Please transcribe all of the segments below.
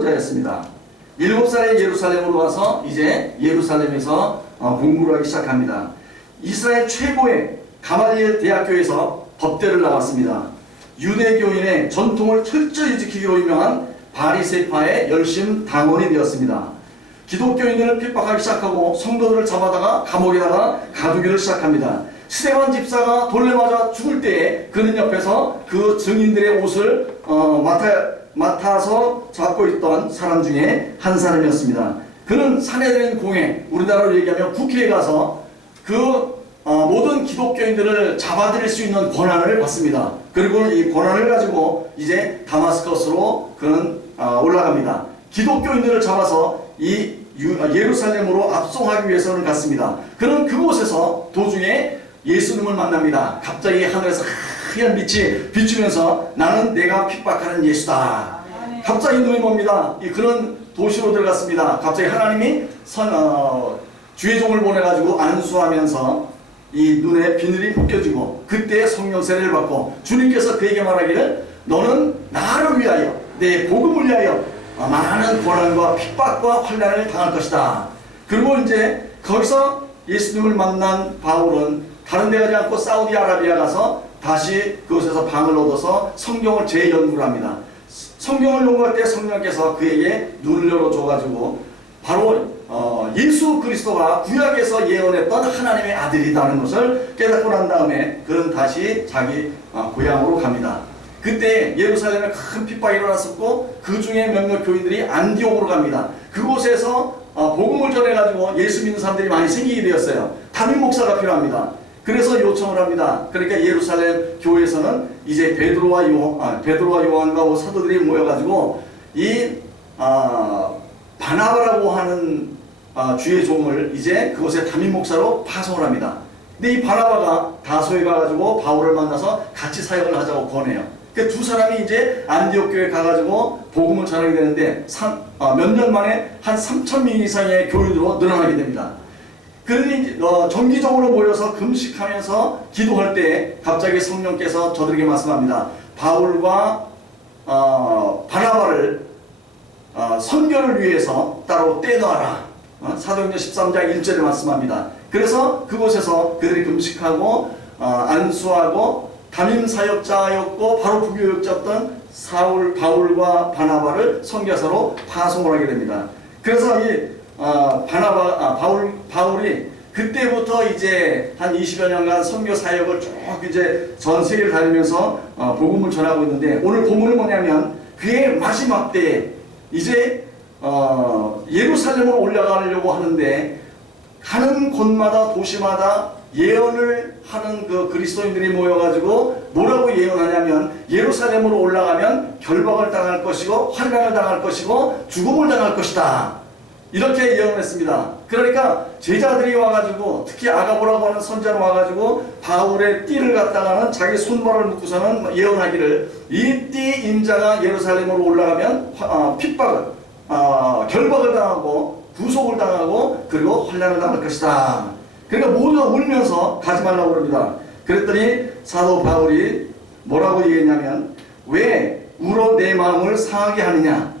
자였습니다. 7살에 예루살렘으로 와서 이제 예루살렘에서 공부를 하기 시작합니다. 이스라엘 최고의 가말리엘 대학교에서 법대를 나왔습니다. 유대교인의 전통을 철저히 지키기로 유명한 바리새파의 열심 당원이 되었습니다. 기독교인들을 핍박하기 시작하고 성도들을 잡아다가 감옥에다가 가두기를 시작합니다. 스데반 집사가 돌에 맞아 죽을 때에 그는 옆에서 그 증인들의 옷을 맡아서 잡고 있던 사람 중에 한 사람이었습니다. 그는 사내들인 공회, 우리나라로 얘기하면 국회에 가서 모든 기독교인들을 잡아들일 수 있는 권한을 받습니다. 그리고 이 권한을 가지고 이제 다마스커스로 그는 올라갑니다. 기독교인들을 잡아서 이 예루살렘으로 압송하기 위해서는 갔습니다. 그는 그곳에서 도중에 예수님을 만납니다. 갑자기 하늘에서 하얀 빛이 비추면서 나는 내가 핍박하는 예수다. 갑자기 눈이 멉니다. 그런 도시로 들어갔습니다. 갑자기 하나님이 주의 종을 보내가지고 안수하면서 이 눈에 비늘이 벗겨지고 그때 성령 세례를 받고 주님께서 그에게 말하기를 너는 나를 위하여 내 복음을 위하여 많은 고난과 핍박과 환난을 당할 것이다. 그리고 이제 거기서 예수님을 만난 바울은 다른 데 가지 않고 사우디아라비아 가서 다시 그곳에서 방을 얻어서 성경을 재연구를 합니다. 성경을 연구할 때 성령께서 그에게 눈을 열어줘가지고 바로 예수 그리스도가 구약에서 예언했던 하나님의 아들이라는 것을 깨닫고 난 다음에 그는 다시 자기 고향으로 갑니다. 그때 예루살렘에 큰 핍박이 일어났었고 그 중에 몇몇 교인들이 안디옥으로 갑니다. 그곳에서 복음을 전해가지고 예수 믿는 사람들이 많이 생기게 되었어요. 담임 목사가 필요합니다. 그래서 요청을 합니다. 그러니까 예루살렘 교회에서는 이제 베드로와 요한과 사도들이 모여가지고 이 바나바라고 하는 주의 종을 이제 그곳에 담임 목사로 파송을 합니다. 근데 이 바나바가 다소에 가가지고 바울을 만나서 같이 사역을 하자고 권해요. 그 두 사람이 이제 안디옥 교회에 가가지고 복음을 전하게 되는데 몇 년 만에 한 3,000명 이상의 교인으로 늘어나게 됩니다. 그러니 정기적으로 모여서 금식하면서 기도할 때 갑자기 성령께서 저들에게 말씀합니다. 바울과 바나바를 선교를 위해서 따로 떼놓아라. 사도행전 13장 1절에 말씀합니다. 그래서 그곳에서 그들이 금식하고 안수하고 담임 사역자였고 바로 부교역자였던 바울과 바나바를 선교사로 파송을 하게 됩니다. 그래서 이 바울이 그때부터 이제 한 20여 년간 선교 사역을 쭉 이제 전 세계를 다니면서 복음을 전하고 있는데 오늘 본문은 뭐냐면 그의 마지막 때에 이제 예루살렘으로 올라가려고 하는데 가는 곳마다 도시마다 예언을 하는 그 그리스도인들이 모여가지고 뭐라고 예언하냐면 예루살렘으로 올라가면 결박을 당할 것이고 환난을 당할 것이고 죽음을 당할 것이다. 이렇게 예언했습니다. 그러니까 제자들이 와가지고 특히 아가보라고 하는 선자는 와가지고 바울의 띠를 갖다가는 자기 손발을 묶고서는 예언하기를 이 띠 임자가 예루살렘으로 올라가면 결박을 당하고 구속을 당하고 그리고 환난을 당할 것이다. 그러니까 모두가 울면서 가지 말라고 그럽니다. 그랬더니 사도 바울이 뭐라고 얘기했냐면 왜 울어 내 마음을 상하게 하느냐.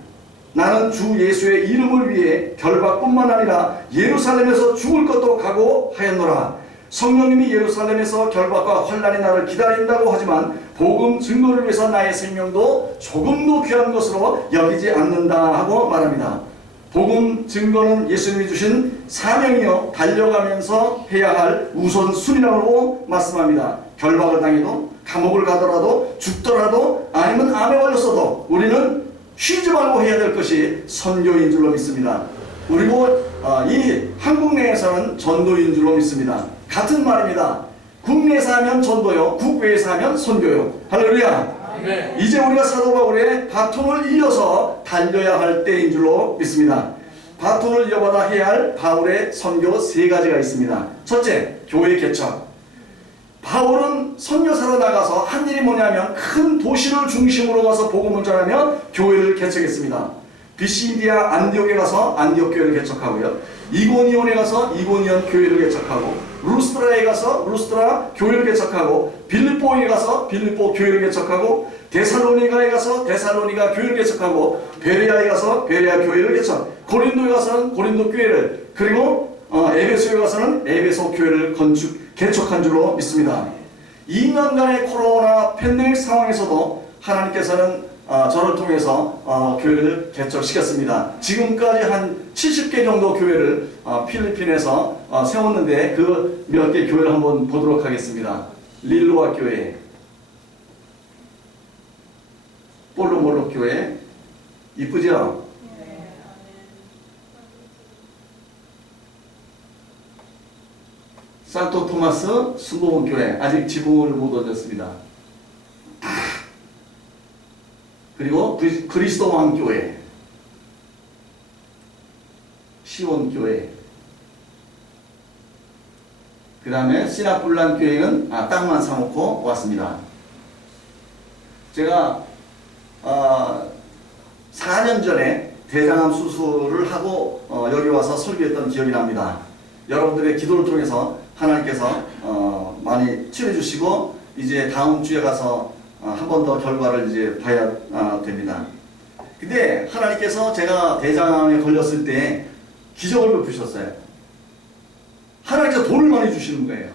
나는 주 예수의 이름을 위해 결박뿐만 아니라 예루살렘에서 죽을 것도 각오하였노라. 성령님이 예루살렘에서 결박과 환난이 나를 기다린다고 하지만 복음 증거를 위해서 나의 생명도 조금도 귀한 것으로 여기지 않는다 하고 말합니다. 복음 증거는 예수님이 주신 사명이요 달려가면서 해야 할 우선순위라고 말씀합니다. 결박을 당해도 감옥을 가더라도 죽더라도 아니면 암에 걸렸어도 우리는 쉬지 말고 해야 될 것이 선교인 줄로 믿습니다. 그리고 이 한국 내에서는 전도인 줄로 믿습니다. 같은 말입니다. 국내에서 하면 전도요, 국외에서 하면 선교요. 할렐루야. 네. 이제 우리가 사도 바울의 바톤을 이어서 달려야 할 때인 줄로 믿습니다. 바톤을 이어받아 해야 할 바울의 선교 3가지가 있습니다. 첫째, 교회 개척. 바울은 선교사로 나가서 한 일이 뭐냐면 큰 도시를 중심으로 가서 복음을 전하며 교회를 개척했습니다. 비시디아 안디옥에 가서 안디옥 교회를 개척하고요. 이고니온에 가서 이고니온 교회를 개척하고, 루스트라에 가서 루스트라 교회를 개척하고, 빌립보에 가서 빌립보 교회를 개척하고, 데살로니가에 가서 데살로니가 교회를 개척하고, 베레아에 가서 베레아 교회를 개척, 고린도에 가서는 고린도 교회를, 그리고 에베소에 가서는 에베소 교회를 개척한 줄로 믿습니다. 2년간의 코로나 팬데믹 상황에서도 하나님께서는 저를 통해서 교회를 개척시켰습니다. 지금까지 한 70개 정도 교회를 필리핀에서 세웠는데 그 몇 개 교회를 한번 보도록 하겠습니다. 릴로아 교회, 볼로몰로 교회, 이쁘죠? 산토 토마스 순복음 교회 아직 지붕을 못 얹었습니다. 그리고 그리스도 왕 교회, 시온 교회, 그 다음에 시나뿔란 교회는 땅만 사놓고 왔습니다. 제가 4년 전에 대장암 수술을 하고 여기 와서 설교했던 기억이 납니다. 여러분들의 기도를 통해서 하나님께서 많이 치료해 주시고 이제 다음 주에 가서 한 번 더 결과를 이제 봐야 됩니다. 근데 하나님께서 제가 대장암에 걸렸을 때 기적을 베푸셨어요. 하나님께서 돈을 많이 주시는 거예요.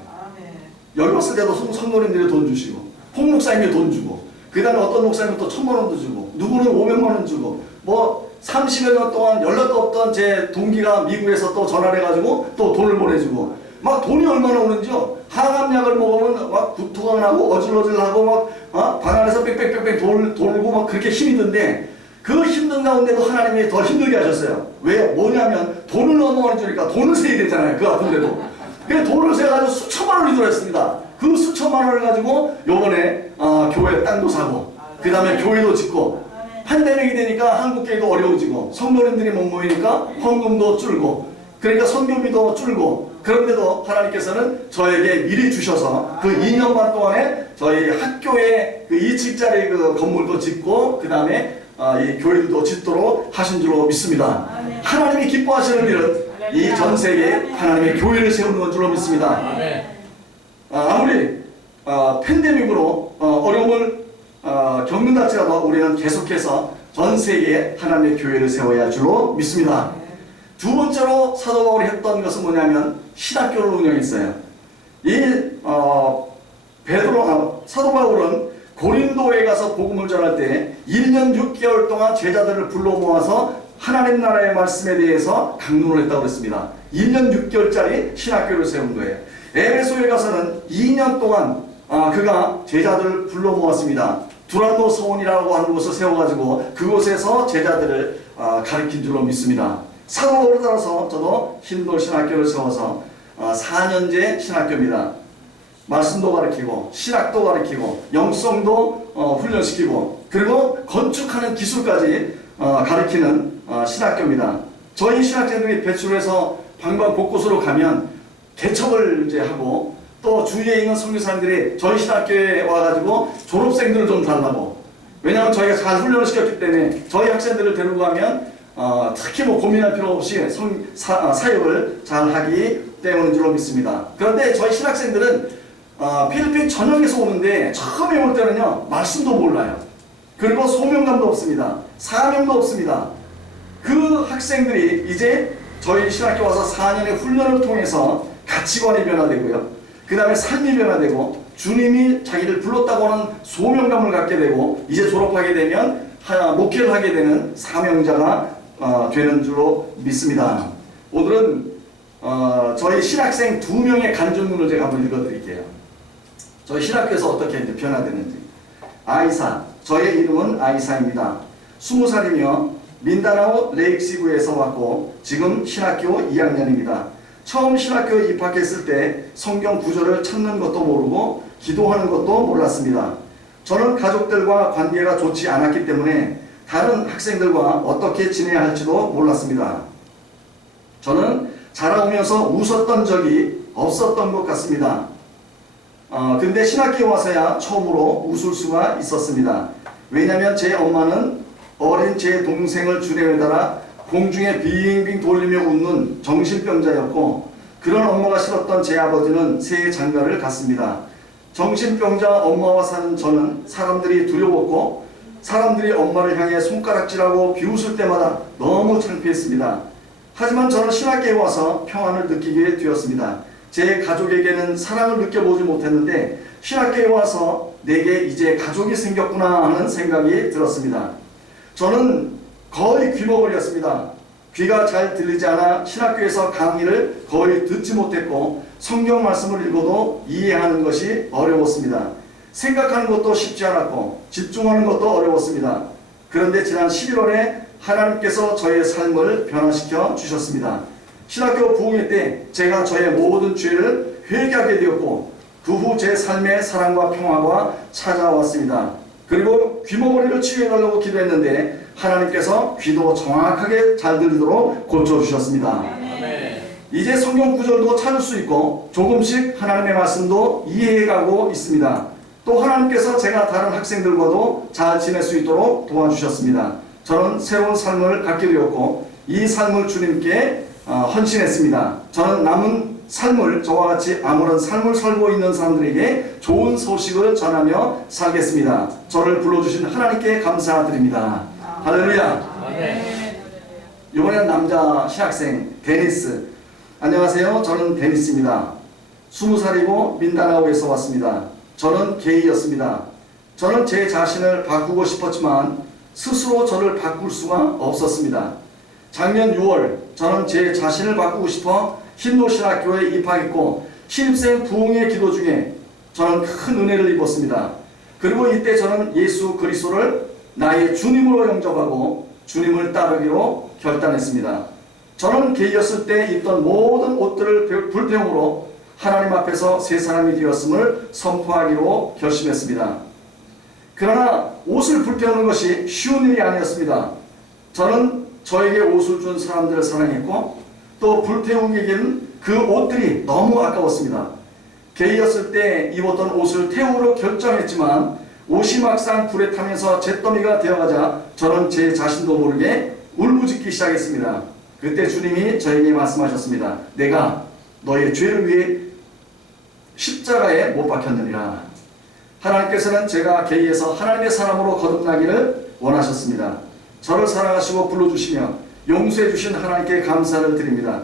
여기 왔을 때도 성도님들이 돈 주시고, 홍 목사님이 돈 주고, 그 다음에 어떤 목사님은 또 1,000만 원도 주고, 누구는 500만 원 주고, 뭐 30여 년 동안 연락도 없던 제 동기가 미국에서 또 전화를 해가지고 또 돈을 보내주고, 막 돈이 얼마나 오는지요. 항암약을 먹으면 막 구토가 나고 어질어질하고 막 방 안에서 빽빽빽빽 돌고 막 그렇게 힘이 든데, 그 힘든 가운데도 하나님이 더 힘들게 하셨어요. 왜? 뭐냐면 돈을 너무 많이 주니까 돈을 세야 되잖아요. 그 아픈데도. 그래서 돈을 세가지고 수천만 원이 들어있습니다. 그 수천만 원을 가지고 요번에 교회 땅도 사고, 그 다음에 교회도 짓고, 팬데믹이 되니까 한국교회도 어려워지고, 성도님들이 못 모이니까 헌금도 줄고, 그러니까 선교비도 줄고, 그런데도 하나님께서는 저에게 미리 주셔서 그 2년 반 동안에 저희 학교에 그 2층짜리 그 건물도 짓고, 그 다음에 이 교회도 짓도록 하신 줄로 믿습니다. 하나님이 기뻐하시는 일은 이 전 세계에 하나님의 교회를 세우는 건 줄로 믿습니다. 아무리 팬데믹으로 어려움을 겪는다 할지라도 우리는 계속해서 전 세계에 하나님의 교회를 세워야 할 줄로 믿습니다. 두 번째로 사도 바울이 했던 것은 뭐냐면 신학교를 운영했어요. 사도 바울은 고린도에 가서 복음을 전할 때 1년 6개월 동안 제자들을 불러 모아서 하나님 나라의 말씀에 대해서 강론을 했다고 했습니다. 1년 6개월짜리 신학교를 세운 거예요. 에베소에 가서는 2년 동안 그가 제자들을 불러 모았습니다. 두란노 서원이라고 하는 곳을 세워가지고 그곳에서 제자들을 가르친 줄로 믿습니다. 사도 바울을 따라서 저도 흰돌 신학교를 세워서 4년제 신학교입니다. 말씀도 가르치고 신학도 가르치고 영성도 훈련시키고, 그리고 건축하는 기술까지 가르치는 신학교입니다. 저희 신학생들이 배출해서 방방 곳곳으로 가면 개척을 이제 하고, 또 주위에 있는 선교사님들이 저희 신학교에 와가지고 졸업생들을 좀 달라고, 왜냐하면 저희가 잘 훈련을 시켰기 때문에 저희 학생들을 데리고 가면 특히 뭐 고민할 필요 없이 사역을 잘 하기 때문인 줄로 믿습니다. 그런데 저희 신학생들은 필리핀 전역에서 오는데 처음에 올 때는요 말씀도 몰라요. 그리고 소명감도 없습니다. 사명도 없습니다. 그 학생들이 이제 저희 신학교 와서 4년의 훈련을 통해서 가치관이 변화되고요, 그 다음에 삶이 변화되고, 주님이 자기를 불렀다고 하는 소명감을 갖게 되고, 이제 졸업하게 되면 목회를 하게 되는 사명자가 되는 줄로 믿습니다. 오늘은 저희 신학생 2명의 간증문을 제가 한번 읽어드릴게요. 저희 신학교에서 어떻게 변화되는지. 아이사, 저의 이름은 아이사입니다. 20살이며 민다나오 레익시구에서 왔고 지금 신학교 2학년입니다. 처음 신학교에 입학했을 때 성경 구절을 찾는 것도 모르고 기도하는 것도 몰랐습니다. 저는 가족들과 관계가 좋지 않았기 때문에 다른 학생들과 어떻게 지내야 할지도 몰랐습니다. 저는 자라오면서 웃었던 적이 없었던 것 같습니다. 근데 신학교에 와서야 처음으로 웃을 수가 있었습니다. 왜냐하면 제 엄마는 어린 제 동생을 주례에 따라 공중에 빙빙 돌리며 웃는 정신병자였고, 그런 엄마가 싫었던 제 아버지는 새 장가를 갔습니다. 정신병자 엄마와 사는 저는 사람들이 두려웠고, 사람들이 엄마를 향해 손가락질하고 비웃을 때마다 너무 창피했습니다. 하지만 저는 신학교에 와서 평안을 느끼게 되었습니다. 제 가족에게는 사랑을 느껴보지 못했는데 신학교에 와서 내게 이제 가족이 생겼구나 하는 생각이 들었습니다. 저는 거의 귀머거리였습니다. 귀가 잘 들리지 않아 신학교에서 강의를 거의 듣지 못했고, 성경 말씀을 읽어도 이해하는 것이 어려웠습니다. 생각하는 것도 쉽지 않았고 집중하는 것도 어려웠습니다. 그런데 지난 11월에 하나님께서 저의 삶을 변화시켜 주셨습니다. 신학교 부흥회 때 제가 저의 모든 죄를 회개하게 되었고, 그 후 제 삶의 사랑과 평화가 찾아왔습니다. 그리고 귀머거리를 치유해달라고 기도했는데 하나님께서 귀도 정확하게 잘 들리도록 고쳐주셨습니다. 이제 성경 구절도 찾을 수 있고 조금씩 하나님의 말씀도 이해해가고 있습니다. 또 하나님께서 제가 다른 학생들과도 잘 지낼 수 있도록 도와주셨습니다. 저는 새로운 삶을 갖게 되었고 이 삶을 주님께 헌신했습니다. 저는 남은 삶을 저와 같이 아무런 삶을 살고 있는 사람들에게 좋은 소식을 전하며 살겠습니다. 저를 불러주신 하나님께 감사드립니다. 할렐루야. 이번에는 남자 신학생 데니스. 안녕하세요. 저는 데니스입니다. 20살이고 민다나오에서 왔습니다. 저는 게이였습니다. 저는 제 자신을 바꾸고 싶었지만 스스로 저를 바꿀 수가 없었습니다. 작년 6월 저는 제 자신을 바꾸고 싶어 힌도신학교에 입학했고 신입생 부흥회 기도 중에 저는 큰 은혜를 입었습니다. 그리고 이때 저는 예수 그리스도를 나의 주님으로 영접하고 주님을 따르기로 결단했습니다. 저는 게이였을 때 입던 모든 옷들을 불태움으로 하나님 앞에서 새 사람이 되었음을 선포하기로 결심했습니다. 그러나 옷을 불태우는 것이 쉬운 일이 아니었습니다. 저는 저에게 옷을 준 사람들을 사랑했고 또 불태우기에는 그 옷들이 너무 아까웠습니다. 게이였을 때 입었던 옷을 태우기로 결정했지만 옷이 막상 불에 타면서 잿더미가 되어가자 저는 제 자신도 모르게 울부짖기 시작했습니다. 그때 주님이 저에게 말씀하셨습니다. 내가 너의 죄를 위해 십자가에 못 박혔느니라. 하나님께서는 제가 게이에서 하나님의 사람으로 거듭나기를 원하셨습니다. 저를 사랑하시고 불러주시며 용서해 주신 하나님께 감사를 드립니다.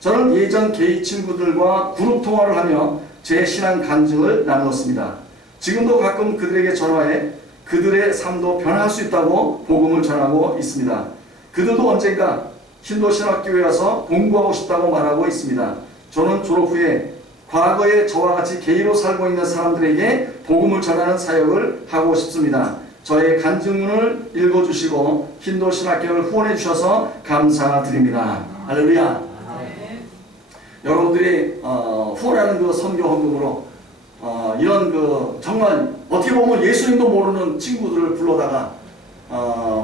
저는 예전 게이 친구들과 그룹 통화를 하며 제 신앙 간증을 나누었습니다. 지금도 가끔 그들에게 전화해 그들의 삶도 변할 수 있다고 복음을 전하고 있습니다. 그들도 언젠가 힌도신학교에 와서 공부하고 싶다고 말하고 있습니다. 저는 졸업 후에 과거에 저와 같이 게이로 살고 있는 사람들에게 복음을 전하는 사역을 하고 싶습니다. 저의 간증문을 읽어주시고 힌도신학교를 후원해 주셔서 감사드립니다. 할렐루야. 여러분들이 후원하는 그 선교 헌금으로 이런 그 정말 어떻게 보면 예수님도 모르는 친구들을 불러다가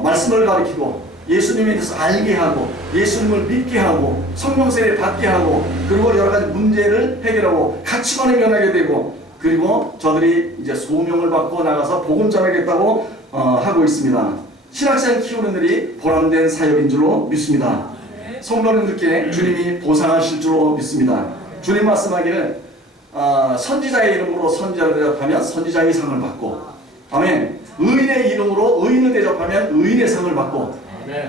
말씀을 가르치고 예수님에 대해서 알게 하고 예수님을 믿게 하고 성령세례 받게 하고 그리고 여러 가지 문제를 해결하고 가치관을 변하게 되고 그리고 저들이 이제 소명을 받고 나가서 복음 전하겠다고 하고 있습니다. 신학생 키우는 일이 보람된 사역인 줄로 믿습니다. 성도님들께 주님이 보상하실 줄로 믿습니다. 주님 말씀하기를 선지자의 이름으로 선지자를 대접하면 선지자의 상을 받고 아멘. 의인의 이름으로 의인을 대접하면 의인의 상을 받고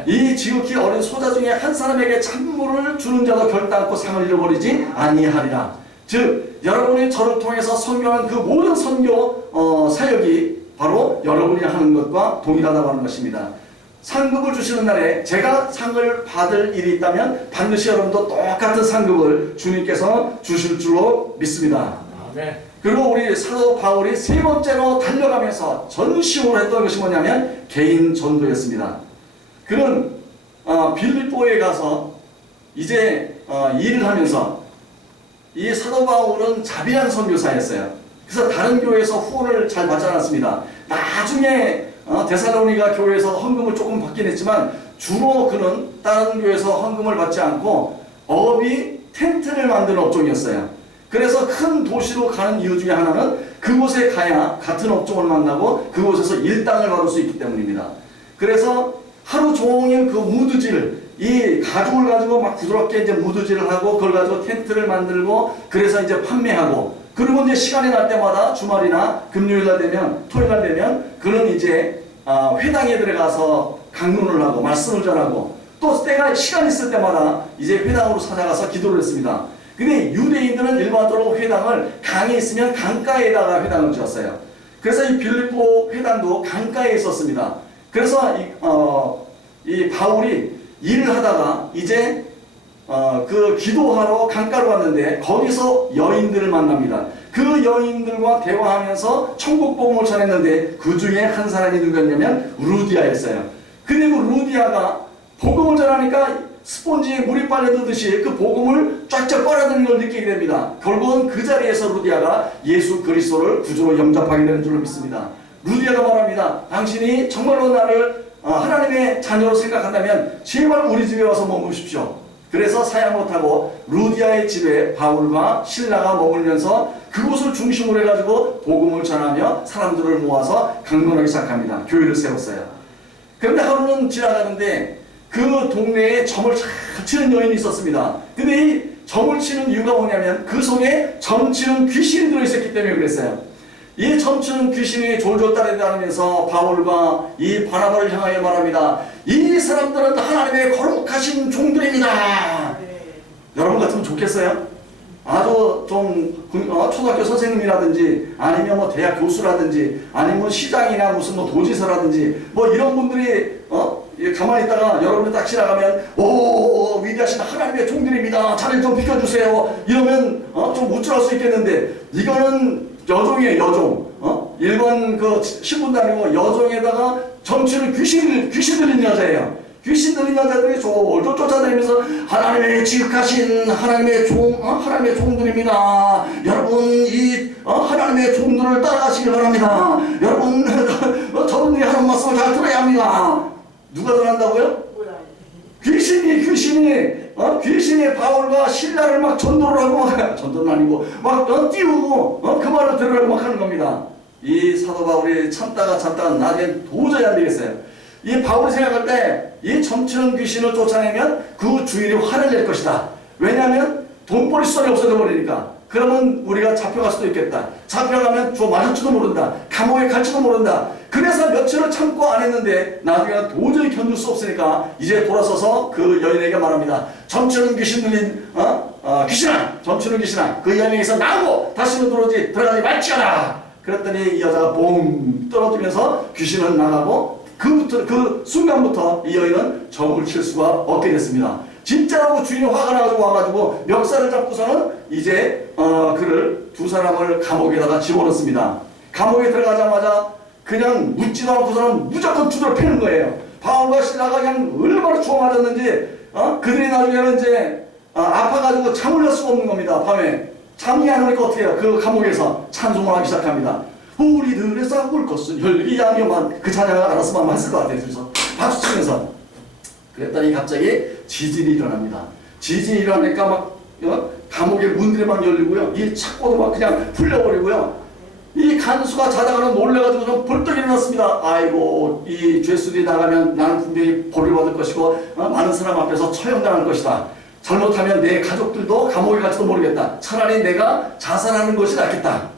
이 지극히 어린 소자 중에 한 사람에게 찬물을 주는 자도 결단코 상을 잃어버리지 아니하리라. 즉 여러분이 저를 통해서 선교한 그 모든 선교 사역이 바로 여러분이 하는 것과 동일하다고 하는 것입니다. 상급을 주시는 날에 제가 상을 받을 일이 있다면 반드시 여러분도 똑같은 상급을 주님께서 주실 줄로 믿습니다. 그리고 우리 사도 바울이 세 번째로 달려가면서 전시호로 했던 것이 뭐냐면 개인 전도였습니다. 그는 빌립보에 가서 이제 일을 하면서 이 사도 바울은 자비한 선교사였어요. 그래서 다른 교회에서 후원을 잘 받지 않았습니다. 나중에 데살로니가 교회에서 헌금을 조금 받긴 했지만 주로 그는 다른 교회에서 헌금을 받지 않고 업이 텐트를 만드는 업종이었어요. 그래서 큰 도시로 가는 이유 중에 하나는 그곳에 가야 같은 업종을 만나고 그곳에서 일당을 받을 수 있기 때문입니다. 그래서 하루 종일 그 무드질, 이 가죽을 가지고 막 부드럽게 이제 무드질을 하고 그걸 가지고 텐트를 만들고 그래서 이제 판매하고 그리고 이제 시간이 날 때마다 주말이나 금요일 날 되면 토요일 날 되면 그는 이제 회당에 들어가서 강론을 하고 말씀을 전하고 또 때가 시간 있을 때마다 이제 회당으로 찾아가서 기도를 했습니다. 근데 유대인들은 일반적으로 회당을 강에 있으면 강가에다가 회당을 지었어요. 그래서 이 빌립보 회당도 강가에 있었습니다. 그래서 이 바울이 일을 하다가 이제 그 기도하러 강가로 갔는데 거기서 여인들을 만납니다. 그 여인들과 대화하면서 천국 복음을 전했는데 그 중에 한 사람이 누구였냐면 루디아였어요. 그리고 루디아가 복음을 전하니까 스폰지에 물이 빨려들듯이 그 복음을 쫙쫙 빨아들이는 걸 느끼게 됩니다. 결국은 그 자리에서 루디아가 예수 그리스도를 구주로 영접하게 되는 줄로 믿습니다. 루디아가 말합니다. 당신이 정말로 나를 하나님의 자녀로 생각한다면 제발 우리 집에 와서 머무십시오. 그래서 사양을 타고 루디아의 집에 바울과 실라가 머물면서 그곳을 중심으로 해가지고 복음을 전하며 사람들을 모아서 강론하기 시작합니다. 교회를 세웠어요. 그런데 하루는 지나가는데 그 동네에 점을 잘 치는 여인이 있었습니다. 근데 이 점을 치는 이유가 뭐냐면 그 속에 점치는 귀신이 들어있었기 때문에 그랬어요. 이 점치는 귀신이 졸졸 따라다니면서 바울과 이 바나바를 향하여 말합니다. 이 사람들은 하나님의 거룩하신 종들입니다. 여러분 같으면 좋겠어요? 아주 좀 초등학교 선생님이라든지 아니면 뭐 대학 교수라든지 아니면 시장이나 무슨 뭐 도지사라든지 뭐 이런 분들이 가만히 있다가 여러분이 딱 지나가면 오 위대하신 하나님의 종들입니다. 자리를 좀 비켜주세요. 이러면 좀 우쭐할 수 있겠는데 이거는 여종이에요. 여종. 일반 그 신분도 아니고 여종에다가 점치는 귀신 들린 여자예요. 귀신 들린 여자들이 졸졸 쫓아다니면서 하나님의 지극하신 하나님의 종들입니다. 여러분 이 하나님의 종들을 따라가시길 바랍니다. 여러분 저분들이 하는 말씀을 잘 들어야 합니다. 누가 전한다고요? 귀신이 바울과 실라를 막 전도를 하고 전도는 아니고 막 띄우고 그 말을 들으라고 막 하는 겁니다. 이 사도 바울이 참다가 나중에 도저히 안 되겠어요. 이 바울이 생각할 때 이 점치는 귀신을 쫓아내면 그 주인이 화를 낼 것이다. 왜냐하면 돈벌이 수단이 없어져 버리니까. 그러면 우리가 잡혀갈 수도 있겠다. 잡혀가면 맞을지도 모른다. 감옥에 갈지도 모른다. 그래서 며칠을 참고 안 했는데 나중에 도저히 견딜 수 없으니까 이제 돌아서서 그 여인에게 말합니다. 점치는 귀신 들린 귀신아, 점치는 귀신아, 그 여인에게서 나오고 다시는 들어가지 말지어라. 그랬더니 이 여자가 봉 떨어지면서 귀신은 나가고 그 순간부터 이 여인은 점을 칠 수가 없게 됐습니다. 진짜로 주인이 화가 나가지고 와가지고 멱살을 잡고서는 이제 그를 두 사람을 감옥에다가 집어넣습니다. 감옥에 들어가자마자 그냥 묻지도 않고서는 무조건 두드러 패는 거예요. 바울과 실라가 그냥 얼마나 주워 맞았는지 그들이 나중에는 이제 아파가지고 잠을 잘 수가 없는 겁니다. 밤에 잠이 안 오니까 어떻게 해요? 그 감옥에서 찬송을 하기 시작합니다. 우리들의 싸울 것은 혈기양요만 그 찬양을 알았으면 했을 것 같아요. 그래서 박수 치면서 그랬더니 갑자기 지진이 일어납니다. 지진이 일어나니까 막 감옥의 문들이 막 열리고요. 이 창고도 막 그냥 풀려버리고요. 이 간수가 자다가는 놀래가지고 좀 벌떡 일어났습니다. 아이고 이 죄수들이 나가면 나는 분명히 벌을 받을 것이고 많은 사람 앞에서 처형당할 것이다. 잘못하면 내 가족들도 감옥에 갈지도 모르겠다. 차라리 내가 자살하는 것이 낫겠다.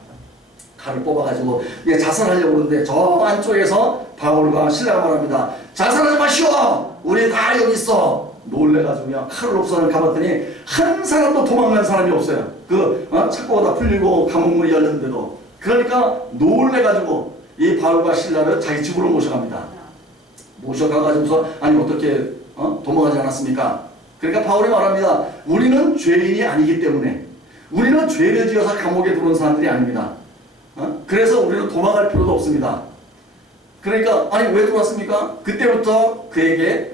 칼을 뽑아가지고 자살하려고 그러는데 저 안쪽에서 바울과 실라가 말합니다. 자살하지 마시오. 우리 다 여기 있어. 놀래가지고 칼을 없어는 가봤더니 한 사람도 도망간 사람이 없어요. 창고가 다 풀리고 감옥문이 열렸는데도. 그러니까 놀래가지고 이 바울과 실라를 자기 집으로 모셔갑니다. 모셔가가지고서 아니 어떻게 도망가지 않았습니까? 그러니까 바울이 말합니다. 우리는 죄인이 아니기 때문에 우리는 죄를 지어서 감옥에 들어온 사람들이 아닙니다. 그래서 우리는 도망갈 필요도 없습니다. 그러니까 아니 왜 들어왔습니까? 그때부터 그에게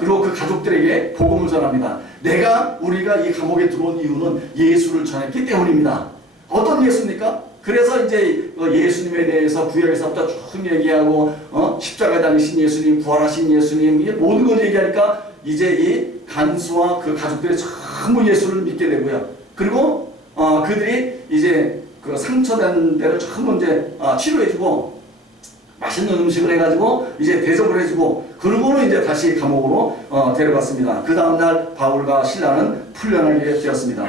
그리고 그 가족들에게 복음을 전합니다. 우리가 이 감옥에 들어온 이유는 예수를 전했기 때문입니다. 어떤 예수입니까? 그래서 이제 예수님에 대해서 구약에서부터 쭉 얘기하고 십자가에 달리신 예수님, 부활하신 예수님 이게 모든 걸 얘기하니까 이제 이 간수와 그 가족들이 전부 예수를 믿게 되고요. 그리고 그들이 이제 그 상처된 데를 전부 이제 치료해주고 맛있는 음식을 해가지고 이제 대접을 해주고 그러고는 이제 다시 감옥으로 데려갔습니다. 그 다음날 바울과 실라는 풀려나게 되었습니다.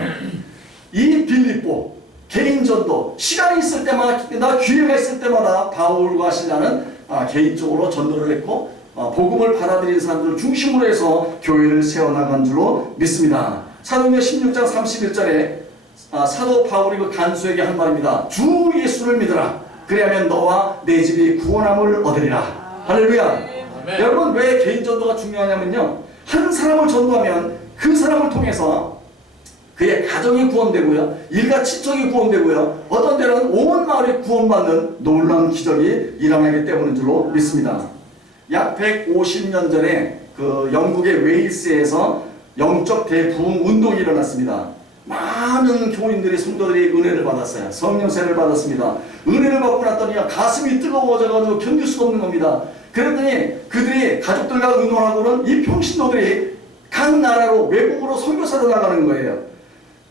이 빌립보 개인전도 시간이 있을 때마다 기회가 있을 때마다 바울과 실라는 개인적으로 전도를 했고 복음을 받아들인 사람들을 중심으로 해서 교회를 세워나간 줄로 믿습니다. 사도행전 16장 31절에 사도 바울이 그 간수에게 한 말입니다. 주 예수를 믿으라. 그리하면 너와 내 집이 구원함을 얻으리라. 할렐루야. 여러분 왜 개인 전도가 중요하냐면요. 한 사람을 전도하면 그 사람을 통해서 그의 가정이 구원되고요. 일가 친척이 구원되고요. 어떤 때는 온 마을이 구원받는 놀라운 기적이 일어나기 때문인 줄로 믿습니다. 약 150년 전에 그 영국의 웨일스에서 영적 대부흥 운동이 일어났습니다. 많은 교인들이 성도들이 은혜를 받았어요. 성령세를 받았습니다. 은혜를 받고 났더니 가슴이 뜨거워져가지고 견딜 수가 없는 겁니다. 그랬더니 그들이 가족들과 의논하고는 이 평신도들이 각 나라로 외국으로 선교사로 나가는 거예요.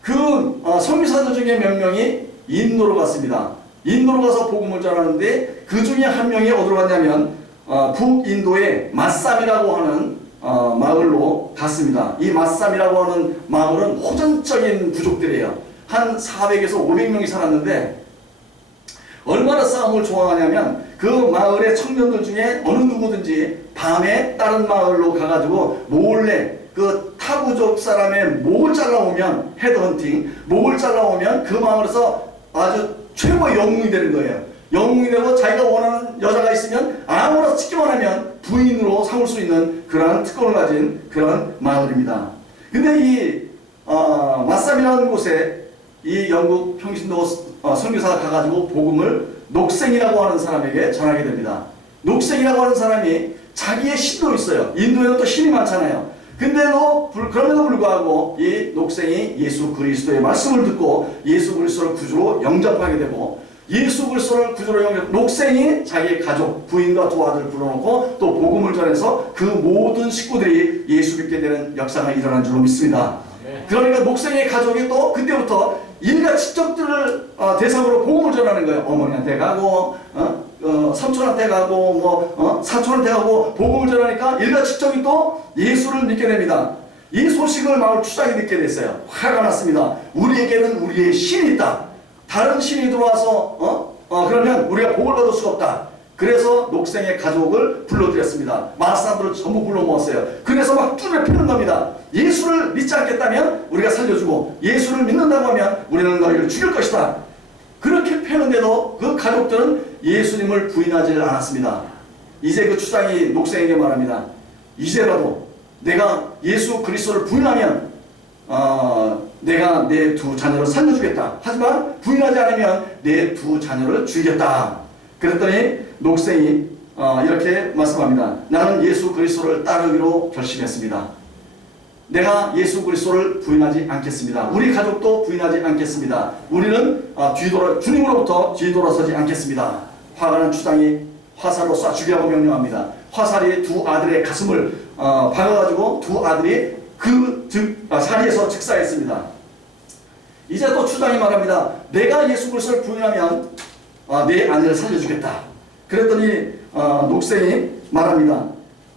그 선교사들 중에 몇 명이 인도로 갔습니다. 인도로 가서 복음을 전하는데 그 중에 한 명이 어디로 갔냐면 북인도의 마쌈이라고 하는 마을로 갔습니다. 이 마쌈이라고 하는 마을은 호전적인 부족들이에요. 한 400에서 500명이 살았는데 얼마나 싸움을 좋아하냐면 그 마을의 청년들 중에 어느 누구든지 밤에 다른 마을로 가가지고 몰래 그 타부족 사람의 목을 잘라오면 헤드헌팅, 목을 잘라오면 그 마을에서 아주 최고의 영웅이 되는 거예요. 영웅이 되고 자기가 원하는 여자가 있으면 아무나 찍기만 하면 부인으로 삼을 수 있는 그러한 특권을 가진 그런 마을입니다. 근데 이 마쌈이라는 곳에 이 영국 평신도 선교사가 가가지고 복음을 녹생이라고 하는 사람에게 전하게 됩니다. 녹생이라고 하는 사람이 자기의 신도 있어요. 인도에는 또 신이 많잖아요. 근데도 그럼에도 불구하고 이 녹생이 예수 그리스도의 말씀을 듣고 예수 그리스도를 구주로 영접하게 되고 예수 그리스도를 구주로 영접, 녹생이 자기의 가족, 부인과 두 아들을 불러놓고 또 복음을 전해서 그 모든 식구들이 예수 믿게 되는 역사가 일어난 줄로 믿습니다. 그러니까 녹생의 가족이 또 그때부터 일가 친척들을 대상으로 복음을 전하는 거예요. 어머니한테 가고 삼촌한테 가고 사촌한테 가고 복음을 전하니까 일가 친척이 또 예수를 믿게 됩니다. 이 소식을 마을 추장이 듣게 됐어요. 화가 났습니다. 우리에게는 우리의 신이 있다. 다른 신이 들어와서 그러면 우리가 복을 받을 수가 없다. 그래서 녹생의 가족을 불러들였습니다. 마을 사람들을 전부 불러 모았어요. 그래서 막 뚜레 피는 겁니다. 예수를 믿지 않겠다면 우리가 살려주고 예수를 믿는다고 하면 우리는 너희를 죽일 것이다. 그렇게 패는데도 그 가족들은 예수님을 부인하지 않았습니다. 이제 그 추장이 녹생에게 말합니다. 이제라도 내가 예수 그리스도를 부인하면 내가 내 두 자녀를 살려주겠다. 하지만 부인하지 않으면 내 두 자녀를 죽이겠다. 그랬더니 녹생이 이렇게 말씀합니다. 나는 예수 그리스도를 따르기로 결심했습니다. 내가 예수 그리스도를 부인하지 않겠습니다. 우리 가족도 부인하지 않겠습니다. 우리는 주님으로부터 뒤돌아서지 않겠습니다. 화가 난 추장이 화살로 쏴 죽이라고 명령합니다. 화살이 두 아들의 가슴을 박아가지고 두 아들이 사리에서 즉사했습니다. 이제 또 추장이 말합니다. 내가 예수 그리스도를 부인하면 내 아내를 살려주겠다. 그랬더니 녹생이 말합니다.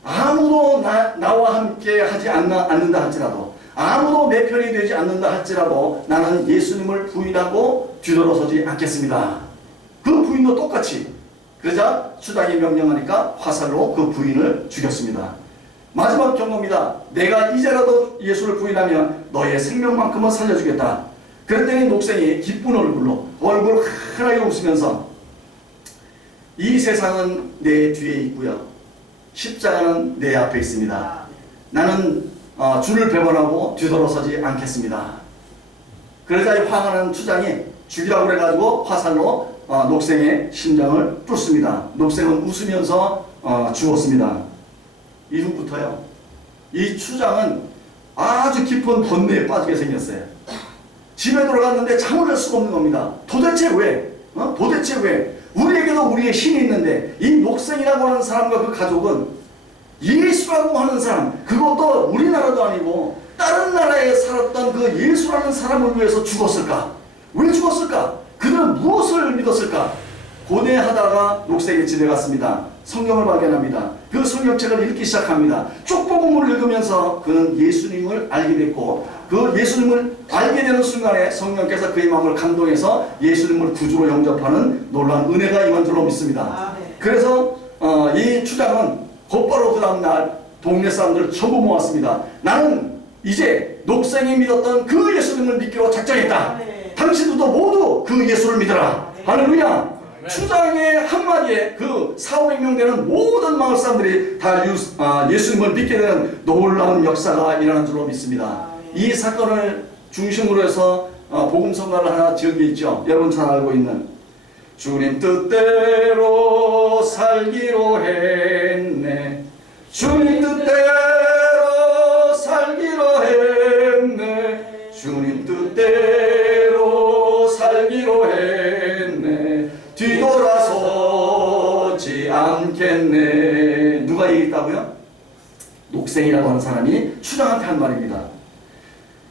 아무도 나와 함께 하지 않는다 할지라도 아무도 내 편이 되지 않는다 할지라도 나는 예수님을 부인하고 뒤돌아서지 않겠습니다. 그 부인도 똑같이 그러자 추장이 명령하니까 화살로 그 부인을 죽였습니다. 마지막 경고입니다. 내가 이제라도 예수를 부인하면 너의 생명만큼은 살려주겠다. 그랬더니 녹생이 기쁜 얼굴을 환하게 웃으면서 이 세상은 내 뒤에 있고요. 십자가는 내 앞에 있습니다. 나는 주를 배반하고 뒤돌아서지 않겠습니다. 그러자 이 화가 난 추장이 죽이라고 그래가지고 화살로 녹생의 심장을 뚫습니다. 녹생은 웃으면서 죽었습니다. 이후부터요. 이 추장은 아주 깊은 번뇌에 빠지게 생겼어요. 집에 돌아갔는데 잠을 잘 수가 없는 겁니다. 도대체 왜? 도대체 왜? 우리에게도 우리의 신이 있는데 이 녹생이라고 하는 사람과 그 가족은 예수라고 하는 사람, 그것도 우리나라도 아니고 다른 나라에 살았던 그 예수라는 사람을 위해서 죽었을까? 왜 죽었을까? 그들은 무엇을 믿었을까? 고뇌하다가 녹색의 집에 갔습니다. 성경을 발견합니다. 그 성경책을 읽기 시작합니다. 쪽복음을 읽으면서 그는 예수님을 알게 됐고, 그 예수님을 알게 되는 순간에 성령께서 그의 마음을 감동해서 예수님을 구주로 영접하는 놀라운 은혜가 임한 줄로 믿습니다. 그래서 이 추장은 곧바로 그 다음날 동네 사람들을 전부 모았습니다. 나는 이제 녹색이 믿었던 그 예수님을 믿기로 작정했다. 당신들도 모두 그 예수를 믿어라. 할렐루야. 추장의 한마디에 그 4,500명 되는 모든 마을 사람들이 다 예수님을 믿게 되는 놀라운 역사가 일어난 줄로 믿습니다. 이 사건을 중심으로 해서 복음성가를 하나 지은 게 있죠. 여러분 잘 알고 있는 주님 뜻대로 살기로 했네. 주님 뜻대로 살기로 했네. 주님 뜻대로 살기로 했네. 뒤돌아서지 않겠네. 누가 얘기했다고요? 녹색이라고 하는 사람이 추장한테 한 말입니다.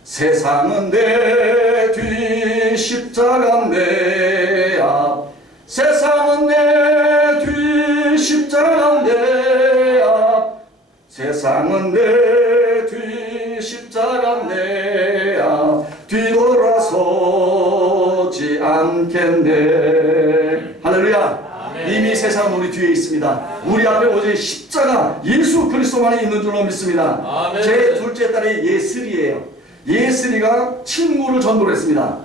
세상은 내 뒤, 십자가는 내 앞. 세상은 내 뒤, 십자가는 내 앞. 세상은 내 뒤, 십자가는 내 앞. 뒤돌아서지 않겠네. 할렐루야. 이미 세상은 우리 뒤에 있습니다. 우리 앞에 오직 십자가 예수 그리스도만이 있는 줄로 믿습니다. 제 둘째 딸이 예슬이에요. 예슬이가 친구를 전도를 했습니다.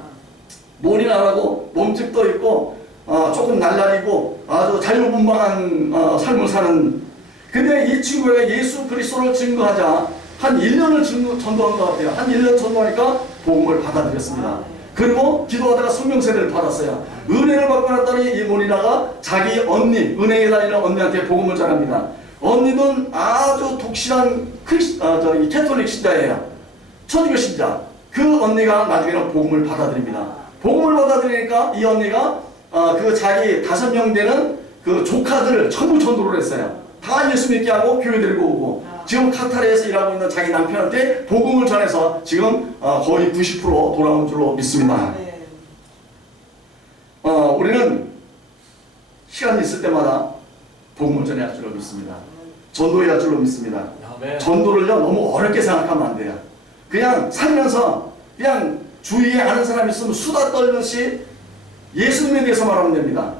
머리 나라고 몸집도 있고 조금 날라리고 아주 자유분방한 삶을 사는. 근데 이 친구가 예수 그리스도를 증거하자 한 1년을 전도한 것 같아요. 한 1년 전도하니까 복음을 받아들였습니다. 그리고 기도하다가 성령 세례를 받았어요. 은혜를 받고 났더니 이 모니나가 자기 언니, 은행에 다니는 언니한테 복음을 전합니다. 언니는 아주 독실한 캐톨릭 신자예요. 천주교 신자. 그 언니가 나중에는 복음을 받아들입니다. 복음을 받아들이니까 이 언니가 그 자기 5명 되는 그 조카들을 전부 전도를 했어요. 다 예수 믿게 하고 교회 데리고 오고, 지금 카타르에서 일하고 있는 자기 남편한테 복음을 전해서 지금 거의 90% 돌아온 줄로 믿습니다. 우리는 시간이 있을 때마다 복음을 전해야 할 줄로 믿습니다. 전도해야 할 줄로 믿습니다. 전도를요 너무 어렵게 생각하면 안 돼요. 그냥 살면서 그냥 주위에 아는 사람이 있으면 수다 떨듯이 예수님에 대해서 말하면 됩니다.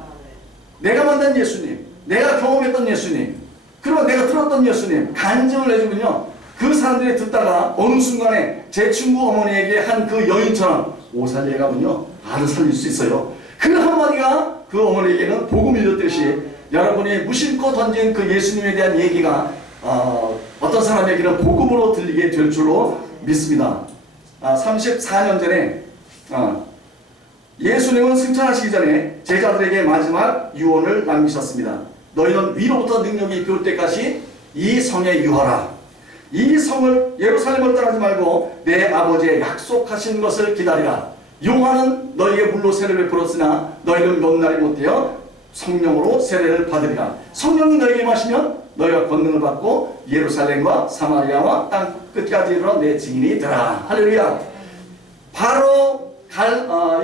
내가 만난 예수님, 내가 경험했던 예수님, 그리고 내가 들었던 예수님 간증을 해주면요, 그 사람들이 듣다가 어느 순간에 제 친구 어머니에게 한 그 여인처럼 오살리에 가면요 아를 살릴 수 있어요. 그 한마디가 그 어머니에게는 복음이 되듯이 여러분이 무심코 던진 그 예수님에 대한 얘기가 어떤 사람에게는 복음으로 들리게 될 줄로 믿습니다. 34년 전에 예수님은 승천하시기 전에 제자들에게 마지막 유언을 남기셨습니다. 너희는 위로부터 능력이 비올 때까지 이 성에 유하라. 이 성을 예루살렘을 떠나지 말고 내 아버지의 약속하신 것을 기다리라. 요한은 너희에게 물로 세례를 베풀었으나 너희는 몇 날이 못되어 성령으로 세례를 받으리라. 성령이 너희에게 마시면 너희가 권능을 받고 예루살렘과 사마리아와 땅 끝까지 이르러 내 증인이 되라. 할렐루야. 바로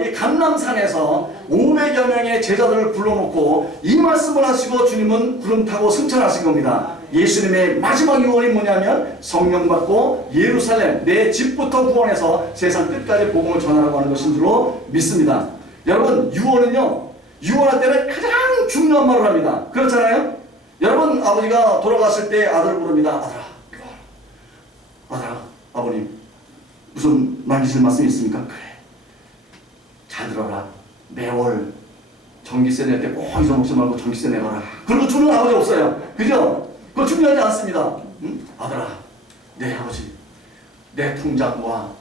이 감람산에서 500여 명의 제자들을 불러놓고 이 말씀을 하시고 주님은 구름 타고 승천하신 겁니다. 예수님의 마지막 유언이 뭐냐면 성령 받고 예루살렘 내 집부터 구원해서 세상 끝까지 복음을 전하라고 하는 것인 줄로 믿습니다. 여러분, 유언은요, 유언할 때는 가장 중요한 말을 합니다. 그렇잖아요? 여러분, 아버지가 돌아갔을 때 아들을 부릅니다. 아들아, 아들아, 아버님 무슨 남기실 말씀이 있습니까? 그래, 잘 들어라. 매월 전기세 낼 때 꼭 잊어먹지 말고 전기세 내거라. 그리고 주는 아버지 없어요. 그죠? 그거 중요하지 않습니다. 응? 아들아, 내 아버지, 내 통장과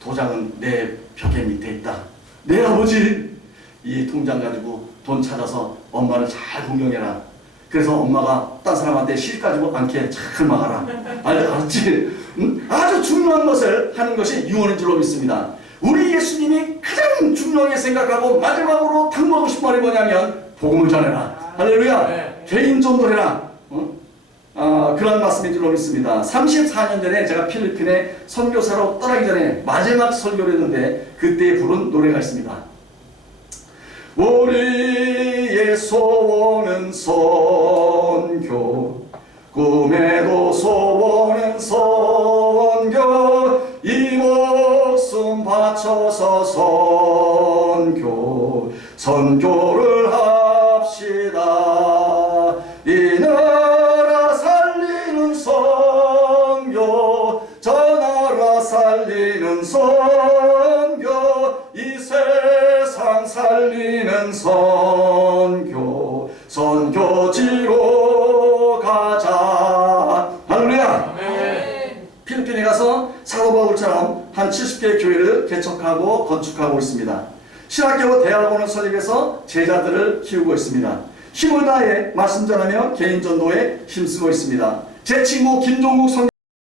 도장은 내 벽에 밑에 있다. 내 아버지, 이 통장 가지고 돈 찾아서 엄마를 잘 공경해라. 그래서 엄마가 딴 사람한테 시집 가지고 않게 잘 막아라. 알았지? 응? 아주 중요한 것을 하는 것이 유언인 줄로 믿습니다. 우리 예수님이 가장 중요하게 생각하고 마지막으로 당부하고 싶은 말이 뭐냐면 복음을 전해라. 할렐루야. 네. 개인 전도해라. 그런 말씀인 줄로 믿습니다. 34년 전에 제가 필리핀에 선교사로 떠나기 전에 마지막 설교를 했는데 그때 부른 노래가 있습니다. 우리의 소원은 선교, 꿈에도 소원은 선교, 이 목숨 바쳐서 선교, 선교를 합시다. 이 나라 살리는 선교, 저 나라 살리는 선교, 이 세상 살리는 선교, 선교지로 가자. 할렐루야. 아멘. 필리핀에 가서 사도 바울처럼 한 70개의 교회를 개척하고 건축하고 있습니다. 신학교 대학원을 설립해서 제자들을 키우고 있습니다. 힘을 다해 말씀 전하며 개인 전도에 힘쓰고 있습니다. 제 친구 김종국 선